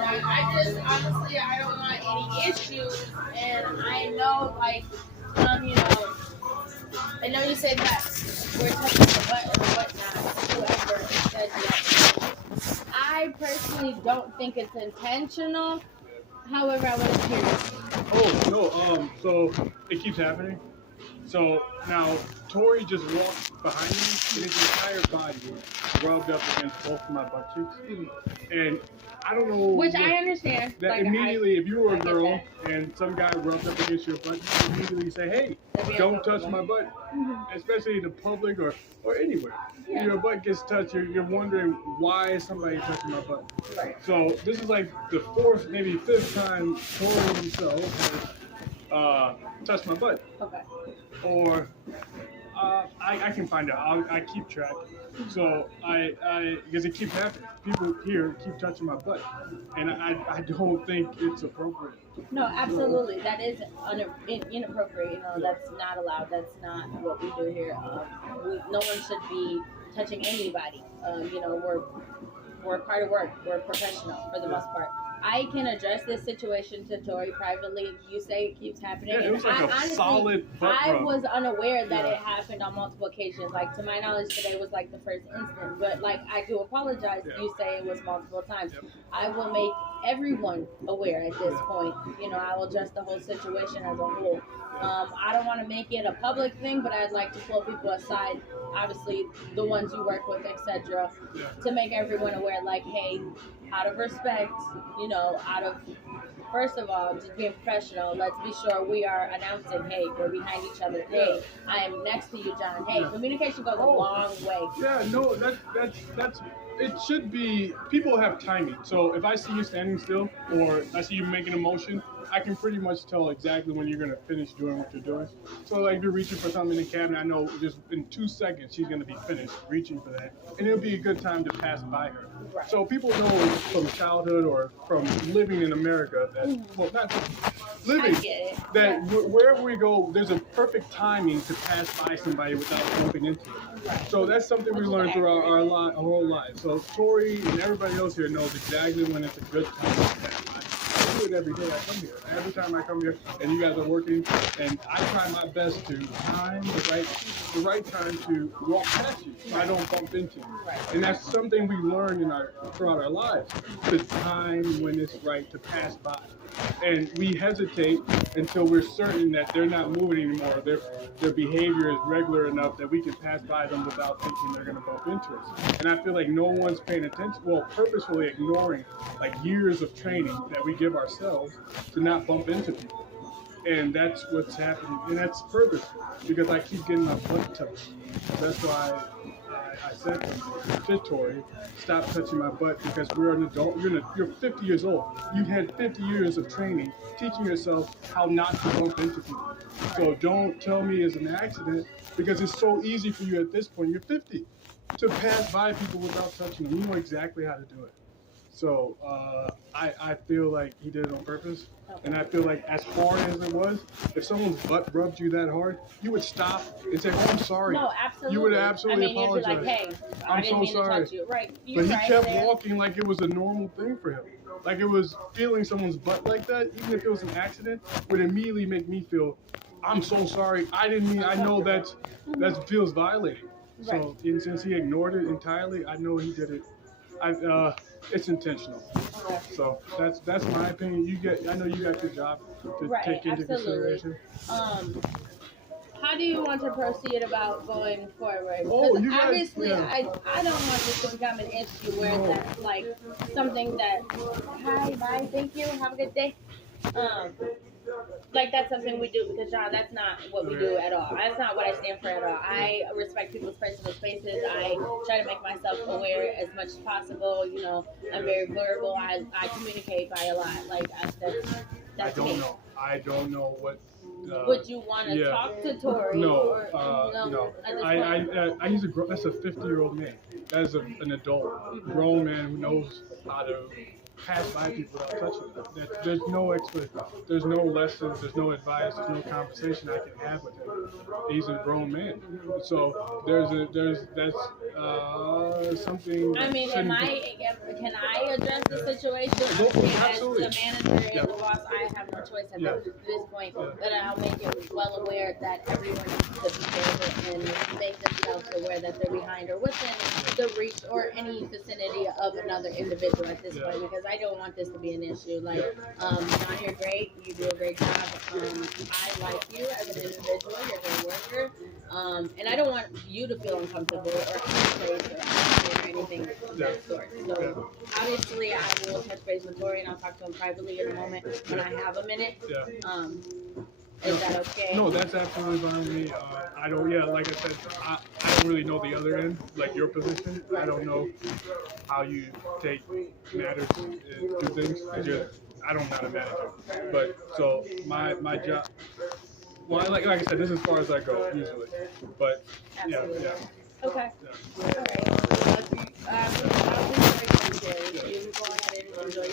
I just honestly I don't want any issues, and I know you know, I know you said that we're touching the button or whatnot, whoever said that. I personally don't think it's intentional. However, I want to hear you. Oh no, so it keeps happening. So now Tori just walked behind me and his entire body rubbed up against both of my butt cheeks. And I don't know Which what, I understand. that Like immediately, if you were I a get girl that. and some guy rubbed up against your butt, you immediately say, "Hey, That'd be don't touch my uncomfortable. butt," especially in the public or anywhere. Yeah. Your butt gets touched, you're wondering why is somebody touching my butt. Right. So this is like the fourth, maybe fifth time Tori himself has touched my butt, Okay. or I can find out. I keep track. So because it keeps happening. People here keep touching my butt, and I don't think it's appropriate. No, absolutely. That is inappropriate. You know, that's not allowed. That's not what we do here. No one should be touching anybody. You know, we're a part of work. We're professional for the most part. I can address this situation to Tori privately. You say it keeps happening. Yeah, it was like I, a honestly, solid butt I rub. was unaware that Yeah. it happened on multiple occasions. Like, to my knowledge, today was like the first instance. But, like, I do apologize if Yeah. you say it was multiple times. Yep. I will make everyone aware at this Yeah. point. You know, I will address the whole situation as a whole. I don't want to make it a public thing, but I'd like to pull people aside, obviously the ones you work with, etc., Yeah. to make everyone aware, like, hey, out of respect, you know, out of, first of all, just being professional, let's be sure we are announcing, hey, we're behind each other. Hey, I am next to you, John. Hey, communication goes a long way. Yeah, no, that's it should be. People have timing. So if I see you standing still, or I see you making a motion, I can pretty much tell exactly when you're gonna finish doing what you're doing. So like if you're reaching for something in the cabinet, I know just in 2 seconds she's gonna be finished reaching for that, and it'll be a good time to pass by her. Right. So people know from childhood or from living in America that, well, not living, I get it. that wherever we go, there's a perfect timing to pass by somebody without bumping into them. Right. So that's something we learned throughout our whole lives. So Tori and everybody else here knows exactly when it's a good time to pass by. I do it every day I come here. Every time I come here and you guys are working, and I try my best to time the right time to walk past you so I don't bump into you. Right. And that's something we learn throughout our lives. The time when it's right to pass by. And we hesitate until we're certain that they're not moving anymore. Their behavior is regular enough that we can pass by them without thinking they're going to bump into us. And I feel like no one's paying attention, well, purposefully ignoring like years of training that we give ourselves to not bump into people. And that's what's happening, and that's purposeful because I keep getting my butt touched. That's why I said to Tori, stop touching my butt because we're an adult. You're 50 years old. You've had 50 years of training teaching yourself how not to bump into people. So don't tell me it's an accident because it's so easy for you at this point. You're 50 to pass by people without touching them. You know exactly how to do it. So I feel like he did it on purpose. And I feel like as hard as it was, if someone's butt rubbed you that hard, you would stop and say, "Oh, I'm sorry." No, absolutely. You would absolutely apologize. You'd be like, hey, I I'm didn't so mean sorry. to touch you. Right. But You're he right kept there. walking like it was a normal thing for him. Like it was feeling someone's butt like that, even if it was an accident, would immediately make me feel, "I'm so sorry. I didn't mean. I know that feels violating." Right. So since he ignored it entirely, I know he did it. It's intentional. Okay. So that's my opinion. I know you got your job to Right, take into absolutely. consideration. How do you want to proceed about going forward? Oh, Because you guys, obviously, yeah. I don't want this to become an issue where that's like something that, hi, bye, thank you, have a good day. Like that's something we do because John, that's not what we do at all. That's not what I stand for at all. I respect people's personal spaces. I try to make myself aware as much as possible. You know, I'm very verbal. I communicate by a lot. Like that's me. I don't know what. Would you want to talk to Tori? No, or, no. At this point? That's a 50-year-old man. That's an adult, grown man who knows how to pass by people without touching them. There's no there's no lessons, there's no advice, there's no conversation I can have with him. He's a grown man, so there's that's something I that mean, shouldn't be. can I address the situation? Go for it, As absolutely. the manager Yeah. and the boss, I have no choice at Yeah. this point, Yeah. but I'll make it well aware that everyone needs to be careful and make themselves aware that they're behind or within the reach or any vicinity of another individual at this point, because I don't want this to be an issue. Like, John, you're great. You do a great job. I like you as an individual. You're a great worker. And I don't want you to feel uncomfortable or out of place or angry or anything of that sort. So obviously, I will touch base with Tori and I'll talk to him privately in a moment when I have a minute. Is that okay? No, that's absolutely fine with me. I don't, yeah, like I said, I don't really know the other end, like your position. I don't know how you take matters and do things. 'Cause I'm not a manager. But, so, my job, well, like I said, this is as far as I go, usually. But, Absolutely. yeah. Okay. Yeah. All right. I'll be very quick, Jerry. You go ahead and enjoy your